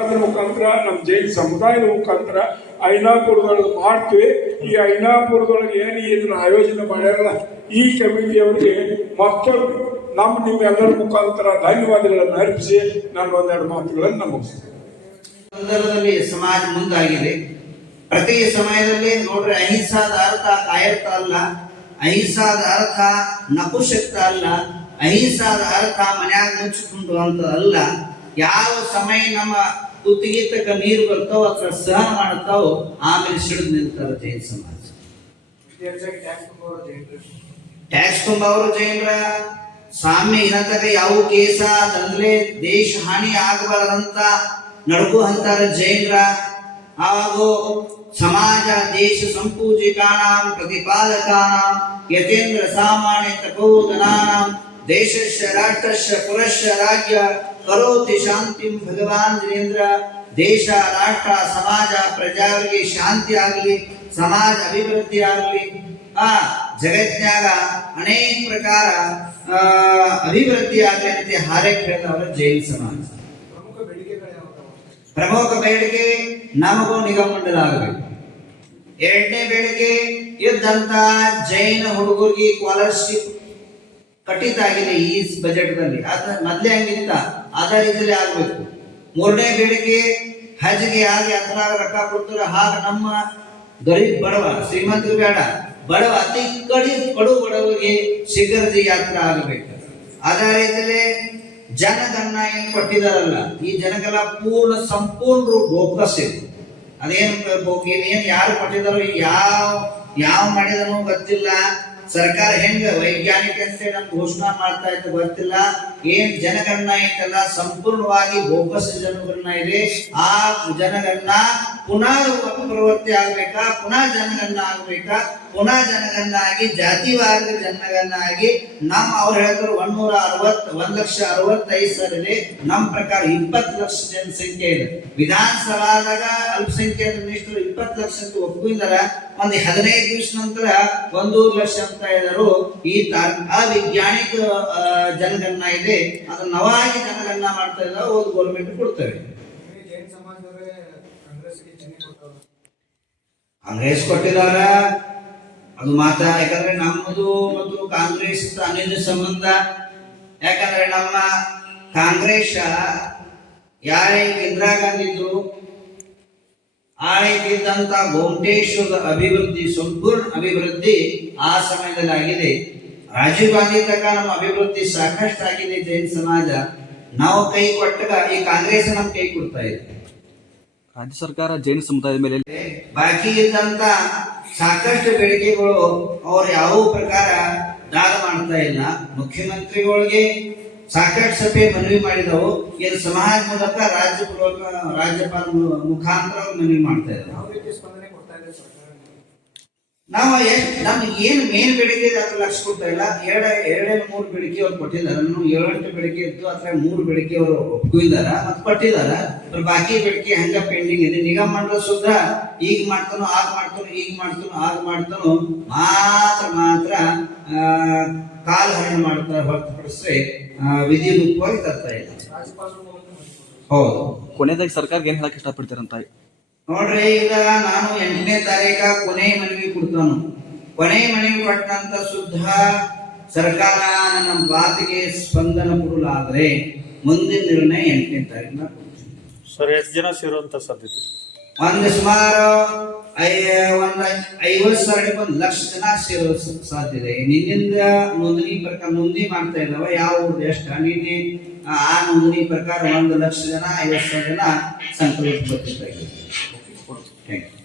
ಅದ್ರ ಮುಖಾಂತರ ನಮ್ಮ ಜೈನ ಸಮುದಾಯದ ಮುಖಾಂತರ ಐನಾಪುರದೊಳಗೆ ಮಾಡ್ತೀವಿ. ಈ ಐನಾಪುರದೊಳಗೆ ಏನು ಇದನ್ನ ಆಯೋಜನೆ ಮಾಡ್ಯಾರಲ್ಲ, ಈ ಕಮಿಟಿಯವರಿಗೆ ಮತ್ತೊಮ್ಮೆ ನಮ್ಮ ನಿಮ್ಮೆಲ್ಲರ ಮುಖಾಂತರ ಧನ್ಯವಾದಗಳನ್ನು ಅರ್ಪಿಸಿ ನಾನು ಒಂದೆರಡು ಮಾತುಗಳನ್ನು ನಮಗಿಸ್ತೇನೆ ಸಂದರ್ಭದಲ್ಲಿ ಸಮಾಜ ಮುಂದಾಗಿದೆ. ಪ್ರತಿ ಸಮಯದಲ್ಲಿ ನೋಡ್ರಿ, ಅಹಿಂಸಾದ ಅರ್ಥ ಕಾಯರ್ಥ ಅಲ್ಲ. ಅಹಿಂಸಾದ ಅರ್ಥ ನಪುಶಕ್ತ ಅಲ್ಲ. ಅಹಿಂಸಾದ ಅರ್ಥ ಮನ್ಯಾಗ ಮುಚ್ಚಿಕೊಂಡು ಅಂತ ಅಲ್ಲ. ಯಾವ ಸಮಯ ನಮ್ಮ ಕುತ್ತಿಗೆ ತಕ್ಕ ನೀರು ಬರ್ತಾವ, ಅಥವಾ ಸಹನ ಮಾಡ್ತಾವ ಆಮೇಲೆ ಸಿಡಿದು ನಿಲ್ತಾರ ಜೈನ ಸಮಾಜ. ಟ್ಯಾಕ್ಸ್ ತುಂಬವರು ಜೈನ್ರ, ಸಾಮ್ಯ ಇರತಕ್ಕ ಯಾವ ಕೇಸ ತಂದ್ರೆ ದೇಶ ಹಾನಿ ಆಗಬಾರದಂತ ನಡ್ಕೋ ಅಂತಾರ ಜೈನ್ರ. ಹಾಗೂ ಸಮಾಜ, ದೇಶ ಸಂಪೂಜಿಕಾನಾಂ ಪ್ರತಿಪಾದಕಾನಾಂ, ಯತೇಂದ್ರ ಸಾಮಾನ್ಯ ತಪೋದನಾನಾಂ ದೇಶಸ್ಯ ರಾಷ್ಟ್ರಸ್ಯ ಪುರಸ್ಯ ರಾಜ್ಯ ಕರೋತಿ ಶಾಂತಿಂ ಭಗವಾನ್ ಜಿನೇಂದ್ರ ದೇಶ ರಾಷ್ಟ್ರ ಸಮಾಜ ಪ್ರಜಾರಿಗೆ ಶಾಂತಿ ಆಗಲಿ, ಸಮಾಜ ಅಭಿವೃದ್ಧಿ ಆಗಲಿ. ಆ ಜಗತ್ನ್ಯಾಗ ಅನೇಕ ಪ್ರಕಾರ ಅಭಿವೃದ್ಧಿ ಆಗಲಿ ಅಂತ ಹಾರೈಕೆ ಹೇಳಿದವರು ಜೈನ ಸಮಾಜ. ಪ್ರಮುಖ ಬೇಡಿಕೆ ನಮಗೂ ನಿಗಮ ಮಂಡಲ ಆಗಬೇಕು ಎರಡನೇ ಬೇಡಿಕೆ ಇದ್ದಂತ ಜೈನ ಹುಡುಗರಿಗೆ ಸ್ಕಾಲರ್ಶಿಪ್ ಕಟ್ಟಿತ ಆಗಿದೆ ಈ ಬಜೆಟ್ನಲ್ಲಿ ಅದ ಮೊದಲೇ ಹಂಗಿತ್ತ? ಅದೇ ರೀತಿಯಲ್ಲಿ ಆಗಬೇಕು. ಮೂರನೇ ಬೇಡಿಕೆ, ಹಜ್ಗೆ ಆಗಿ ಹತ್ತಾರು ರೊಕ್ಕ ಕೊಡ್ತಾರೆ. ಹಾಗ ನಮ್ಮ ಗರೀಬ್ ಬಡವ, ಶ್ರೀಮಂತರು ಬೇಡ. ಬಡವ ಅತಿ ಕಡಿ ಕಡು ಬಡವರಿಗೆ ಶಿಖರದಿ ಯಾತ್ರೆ ಆಗಬೇಕು. ಅದೇ ರೀತಿಯಲ್ಲಿ ಜನಗನ್ನ ಏನು ಕೊಟ್ಟಿದಾರಲ್ಲ ಈ ಜನಗೆಲ್ಲ ಪೂರ್ಣ ಸಂಪೂರ್ಣ ಬೋಕಸ್ ಇದು ಅದೇನು ಏನ್ ಯಾರು ಕೊಟ್ಟಿದಾರೋ ಯಾವ ಯಾವ ಮಾಡಿದನೋ ಗೊತ್ತಿಲ್ಲ. ಸರ್ಕಾರ ಹೆಂಗ ವೈಜ್ಞಾನಿಕ ಅಂತ ನಮ್ಗೆ ಘೋಷಣಾ ಮಾಡ್ತಾ ಇತ್ತು ಗೊತ್ತಿಲ್ಲ. ಏನ್ ಜನಗಣನ ಐತಲ್ಲ, ಸಂಪೂರ್ಣವಾಗಿ ಬೋಗಸ್ ಜನಗಣನ ಇದೆ. ಆ ಜನಗಣನ ಪುನಃ ಪ್ರವೃತ್ತಿ ಆಗ್ಬೇಕಾ, ಪುನಃ ಜನಗಣನ ಆಗ್ಬೇಕಾ? ಪುನಃ ಜನಗಣನ ಜಾತಿವಾರದ ಜನಗಣನಾಗಿ ನಮ್ಮ ಅವ್ರು ಹೇಳಿದ್ರು ಒಂದೂರ ಅರವತ್ ಒಂದ್ ಲಕ್ಷ ಅರವತ್ತೈದು ಸಾವಿರ ಇದೆ ನಮ್ಮ ಪ್ರಕಾರ ಇಪ್ಪತ್ತು ಲಕ್ಷ ಜನಸಂಖ್ಯೆ ಇದೆ. ವಿಧಾನಸಭಾದಾಗ ಅಲ್ಪಸಂಖ್ಯಾತ ಮಿನಿಸ್ಟರ್ ಇಪ್ಪತ್ತು ಲಕ್ಷ ಅಂತ ಒಪ್ಪಿದಾರ ಒಂದು ಹದಿನೈದು ದಿವಸ ನಂತರ ಒಂದೂರು ಲಕ್ಷ ಅಂತ ಇದ್ರು ಈ ತಾ- ಅವೈಜ್ಞಾನಿಕ ಆ, ಜನಗಣನ ಇದೆ. ಅದು ನವಾಗಿ ಜನಗಣನ ಮಾಡ್ತಾ ಇದ್ದಾರೆ. ಒಂದು ಗೌರ್ಮೆಂಟ್ ಕೊಡ್ತೇವೆ ಕಾಂಗ್ರೆಸ್ ಕೊಟ್ಟಿದಾರ ಅದು ಮಾತ್ರ ಯಾಕಂದ್ರೆ ನಮ್ಮದು ಮತ್ತು ಕಾಂಗ್ರೆಸ್ ಅನಿಲ ಸಂಬಂಧ. ಯಾಕಂದ್ರೆ ನಮ್ಮ ಕಾಂಗ್ರೆಸ್ ಯಾರೇ ಇಂದಿರಾ ಗಾಂಧಿ ಇದ್ರು ಆಳಿದ್ದಂತ ಗೋಮಟೇಶ್ವರದ ಅಭಿವೃದ್ಧಿ ಸಂಪೂರ್ಣ ಅಭಿವೃದ್ಧಿ ಆ ಸಮಯದಲ್ಲಿ ಆಗಿದೆ ರಾಜೀವ್ ಗಾಂಧಿ ತಕ್ಕ ನಮ್ಮ ಅಭಿವೃದ್ಧಿ ಸಾಕಷ್ಟು ಆಗಿದೆ ಜೈನ್ ಸಮಾಜ. ನಾವು ಕೈ ಕೊಟ್ಟಾಗ ಈ ಕಾಂಗ್ರೆಸ್ ನಮ್ ಕೈ ಕೊಡ್ತಾ ಇದೆ. ರಾಜ್ಯ ಸರ್ಕಾರ ಜೈನ ಸಮುದಾಯದ ಮೇಲೆ ಬಾಕಿ ಇದ್ದಂತ ಸಾಕಷ್ಟು ಬೇಡಿಕೆಗಳು ಅವ್ರು ಯಾವ ಪ್ರಕಾರ ದಾದ ಮಾಡ್ತಾ ಇಲ್ಲ. ಮುಖ್ಯಮಂತ್ರಿಗಳಿಗೆ ಸಾಕಷ್ಟು ಸಭೆ ಮನವಿ ಮಾಡಿದವು. ಏನು ಸಮಾಜ ಮೂಲಕ ರಾಜ್ಯ ರಾಜ್ಯಪಾಲ ಮುಖಾಂತರ ಮನವಿ ಮಾಡ್ತಾ ಇದ್ದಾರೆ ನಾವು ಎಷ್ಟು ನಮ್ಗೆ ಏನು ಮೇನ್ ಬೇಡಿಕೆ ಇದೆ ಅದ್ರ ಲಕ್ಷ ಕೊಡ್ತಾ ಇಲ್ಲ. ಎರಡ ಎರಡೇನು ಮೂರು ಬೇಡಿಕೆ ಅವ್ರು ಕೊಟ್ಟಿದ್ದಾರೆ. ಏಳೆಂಟು ಬೇಡಿಕೆ ಇತ್ತು ಅಥವಾ ಮೂರು ಬೇಡಿಕೆ ಅವರು ಒಪ್ಪಿದ್ದಾರೆ ಮತ್ತೆ ಕೊಟ್ಟಿದ್ದಾರೆ. ಅದ್ರ ಬಾಕಿ ಬೇಡಿಕೆ ಹಂಗ ಪೆಂಡಿಂಗ್ ಇದೆ. ನಿಗಮ ಮಂಡಲ ಸುದ್ರ ಈಗ ಮಾಡ್ತಾನೋ ಆಗ ಮಾಡ್ತಾನೋ ಈಗ ಮಾಡ್ತಾನೋ ಆಗ ಮಾಡ್ತಾನೋ ಮಾತ್ರ ಮಾತ್ರ ಆ, ಕಾಲು ಹರಣ ಮಾಡ್ತಾರೆ ಹೊರತುಪಡಿಸಿ ವಿಧಿ ರೂಪವಾಗಿ ತರ್ತಾ ಇಲ್ಲ. ಹೌದು. ಕೊನೆಯದಾಗಿ ಸರ್ಕಾರಕ್ಕೆ ಏನ್ ಹೇಳಕ್ ಇಷ್ಟಪಡ್ತೀರಂತ? ನೋಡ್ರಿ ಈಗ ನಾನು ಎಂಟನೇ ತಾರೀಕ ಕೊನೆ ಮನವಿ ಕೊಡ್ತಾನು. ಕೊನೆ ಮನವಿ ಕೊಟ್ಟಂತ ಶುದ್ಧ ಸರ್ಕಾರ ನನ್ನ ಮಾತಿಗೆ ಸ್ಪಂದನ ಕೊಡಲಾದ್ರೆ ಮುಂದಿನ ನಿರ್ಣಯ ಎಂಟನೇ ಕೊಡ್ತೀನಿ. ಸರ್ ಎಷ್ಟು ಜನ ಸೇರುವಂತ ಸಾಧ್ಯತೆ? ಒಂದು ಸುಮಾರು ಒಂದ್ ಐವತ್ತು ಸಾವಿರ ಒಂದು ಲಕ್ಷ ಜನ ಸೇರೋ ಸಾಧ್ಯತೆ. ನಿನ್ನಿಂದ ನೋಂದಣಿ ಪ್ರಕಾರ ನೋಂದಿ ಮಾಡ್ತಾ ಇದ್ದಾವ ಯಾವ ಎಷ್ಟು? ನಿನ್ನೆ ಆ ಆ ನೋಂದಣಿ ಪ್ರಕಾರ ಒಂದು ಲಕ್ಷ ಜನ ಐವತ್ತು ಸಾವಿರ ಜನ ಸಂಕಲ್ಪ ಬರ್ತಿದ್ದಾರೆ. Okay.